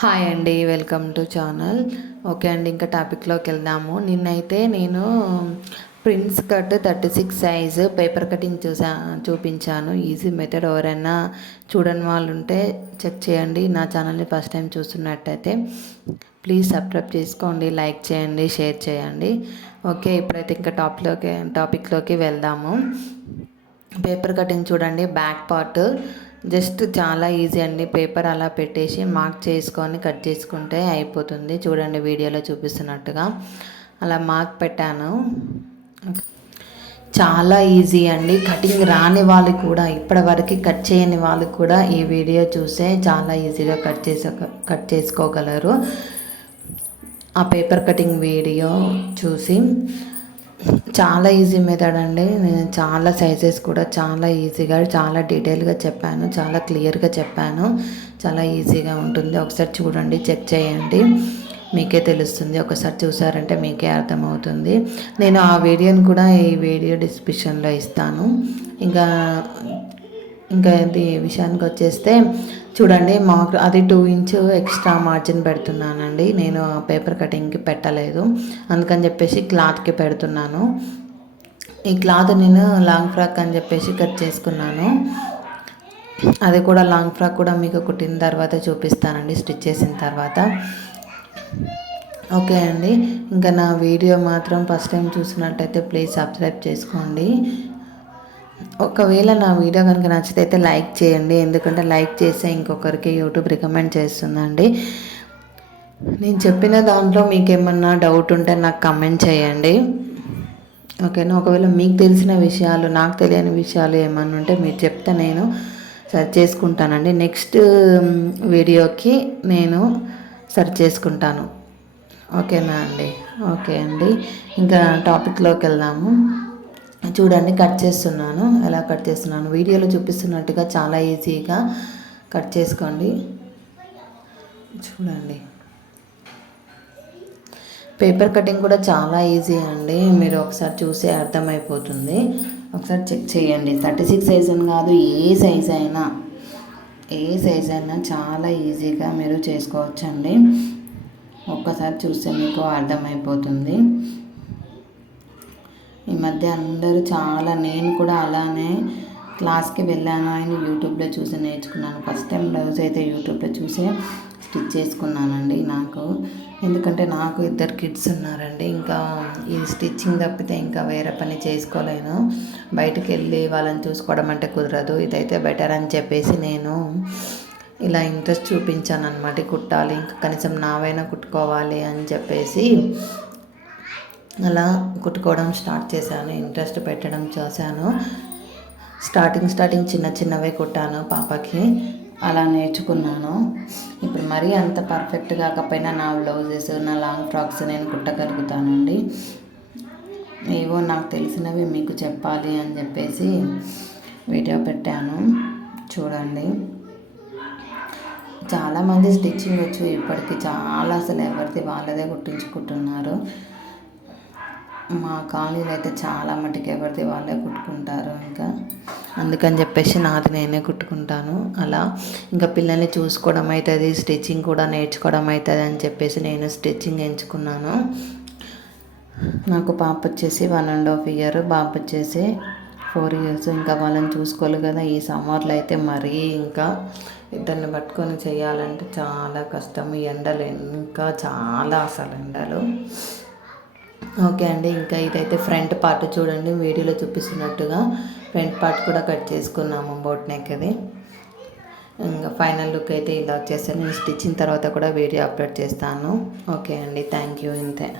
Hi అండి, welcome to channel. Okay అండి, ఇంకా టాపిక్లోకి వెళ్దాము. నిన్నైతే నేను prince cut 36 size paper cutting చూపించాను. Easy method. ఎవరైనా చూడని వాళ్ళు ఉంటే చెక్ చేయండి. నా ఛానల్ని ఫస్ట్ టైం చూస్తున్నట్టయితే ప్లీజ్ సబ్స్క్రైబ్ చేసుకోండి, లైక్ చేయండి, షేర్ చేయండి. ఓకే, ఇప్పుడైతే ఇంకా టాపిక్లోకి వెళ్దాము. పేపర్ కటింగ్ చూడండి. బ్యాక్ పార్ట్ జస్ట్ చాలా ఈజీ అండి. పేపర్ అలా పెట్టేసి మార్క్ చేసుకొని కట్ చేసుకుంటే అయిపోతుంది. చూడండి, వీడియోలో చూపిస్తున్నట్టుగా అలా మార్క్ పెట్టాను. చాలా ఈజీ అండి. కటింగ్ రాని వాళ్ళు కూడా, ఇప్పటివరకు కట్ చేయని వాళ్ళు కూడా ఈ వీడియో చూసే చాలా ఈజీగా కట్ చేసుకోగలరు. ఆ పేపర్ కటింగ్ వీడియో చూసి చాలా ఈజీ మెథడ్ అండి. నేను చాలా సైజెస్ కూడా చాలా ఈజీగా, చాలా డీటెయిల్గా చెప్పాను, చాలా క్లియర్గా చెప్పాను. చాలా ఈజీగా ఉంటుంది. ఒకసారి చూడండి, చెక్ చేయండి, మీకే తెలుస్తుంది. ఒకసారి చూసారంటే మీకే అర్థమవుతుంది. నేను ఆ వీడియోని కూడా ఈ వీడియో డిస్క్రిప్షన్లో ఇస్తాను. ఇంకా ఇది విషయానికి వచ్చేస్తే చూడండి, మాకు అది 2 ఇంచ్ ఎక్స్ట్రా మార్జిన్ పెడుతున్నానండి. నేను పేపర్ కటింగ్కి పెట్టలేదు, అందుకని చెప్పేసి క్లాత్కి పెడుతున్నాను. ఈ క్లాత్ నేను లాంగ్ ఫ్రాక్ అని చెప్పేసి కట్ చేసుకున్నాను. అది కూడా లాంగ్ ఫ్రాక్ కూడా మీకు కుట్టిన తర్వాత చూపిస్తానండి, స్టిచ్ చేసిన తర్వాత. ఓకే అండి, ఇంకా నా వీడియో మాత్రం ఫస్ట్ టైం చూసినట్టయితే ప్లీజ్ సబ్స్క్రైబ్ చేసుకోండి. ఒకవేళ నా వీడియో కనుక నచ్చితే అయితే లైక్ చేయండి, ఎందుకంటే లైక్ చేస్తే ఇంకొకరికి యూట్యూబ్ రికమెండ్ చేస్తుందండి. నేను చెప్పిన దాంట్లో మీకు ఏమన్నా డౌట్ ఉంటే నాకు కమెంట్ చేయండి, ఓకేనా. ఒకవేళ మీకు తెలిసిన విషయాలు, నాకు తెలియని విషయాలు ఏమన్నా ఉంటే మీరు చెప్తే నేను సెర్చ్ చేసుకుంటానండి. నెక్స్ట్ వీడియోకి నేను సెర్చ్ చేసుకుంటాను, ఓకేనా అండి. ఓకే అండి, ఇంకా టాపిక్లోకి వెళ్దాము. చూడండి, కట్ చేస్తున్నాను. ఎలా కట్ చేస్తున్నాను వీడియోలో చూపిస్తున్నట్టుగా చాలా ఈజీగా కట్ చేసుకోండి. చూడండి, పేపర్ కటింగ్ కూడా చాలా ఈజీ అండి. మీరు ఒకసారి చూసే అర్థమైపోతుంది. ఒకసారి చెక్ చేయండి. 36 సైజ్ అని కాదు, ఏ సైజ్ అయినా చాలా ఈజీగా మీరు చేసుకోవచ్చండి. ఒక్కసారి చూస్తే మీకు అర్థమైపోతుంది. ఈ మధ్య అందరూ చాలా, నేను కూడా అలానే క్లాస్కి వెళ్ళాను అని యూట్యూబ్లో చూసి నేర్చుకున్నాను. ఫస్ట్ టైం బ్లౌజ్ అయితే యూట్యూబ్లో చూసే స్టిచ్ చేసుకున్నానండి. ఎందుకంటే నాకు 2 కిడ్స్ ఉన్నారండి. ఇంకా ఈ స్టిచ్చింగ్ తప్పితే ఇంకా వేరే పని చేసుకోలేను. బయటికి వెళ్ళి వాళ్ళని చూసుకోవడం అంటే కుదరదు. ఇదైతే బెటర్ అని చెప్పేసి నేను ఇలా ఇంట్రెస్ట్ చూపించాను అనమాట. కుట్టాలి, ఇంకా కనీసం నావైనా కుట్టుకోవాలి అని చెప్పేసి అలా కుట్టుకోవడం స్టార్ట్ చేశాను. ఇంట్రెస్ట్ పెట్టడం చేశాను. స్టార్టింగ్ చిన్నవే కుట్టాను పాపకి, అలా నేర్చుకున్నాను. ఇప్పుడు మరీ అంత పర్ఫెక్ట్ కాకపోయినా నా బ్లౌజెస్, నా లాంగ్ ఫ్రాక్స్ నేను కుట్టగలుగుతానండి. ఏవో నాకు తెలిసినవి మీకు చెప్పాలి అని చెప్పేసి వీడియో పెట్టాను. చూడండి, చాలామంది స్టిచ్చింగ్ వచ్చు ఇప్పటికి, చాలా అసలు ఎవరిది వాళ్ళదే కుట్టించుకుంటున్నారు. మా కాలనీలో అయితే చాలా మటుకు ఎవరిది వాళ్ళే కుట్టుకుంటారు. ఇంకా అందుకని చెప్పేసి నాది నేనే కుట్టుకుంటాను. అలా ఇంకా పిల్లల్ని చూసుకోవడం అవుతుంది, స్టిచ్చింగ్ కూడా నేర్చుకోవడం అవుతుంది అని చెప్పేసి నేను స్టిచ్చింగ్ ఎంచుకున్నాను. నాకు పాప వచ్చేసి 1.5 years, బాబు వచ్చేసి 4 years. ఇంకా వాళ్ళని చూసుకోవాలి కదా. ఈ సమ్మర్లో అయితే మరీ ఇంకా ఇద్దరిని పట్టుకొని చేయాలంటే చాలా కష్టం. ఈ ఎండలు ఇంకా చాలా, అసలు ఎండలు. ఓకే అండి, ఇంకా ఇదైతే ఫ్రంట్ పార్ట్ చూడండి, వీడియోలో చూపిస్తున్నట్టుగా ఫ్రంట్ పార్ట్ కూడా కట్ చేసుకున్నాము, బోట్ నెక్ అది. ఇంకా ఫైనల్ లుక్ అయితే ఇలా వచ్చేస్తాను. నేను స్టిచ్చింగ్ తర్వాత కూడా వీడియో అప్లోడ్ చేస్తాను. ఓకే అండి, థ్యాంక్ యూ. ఇంతే.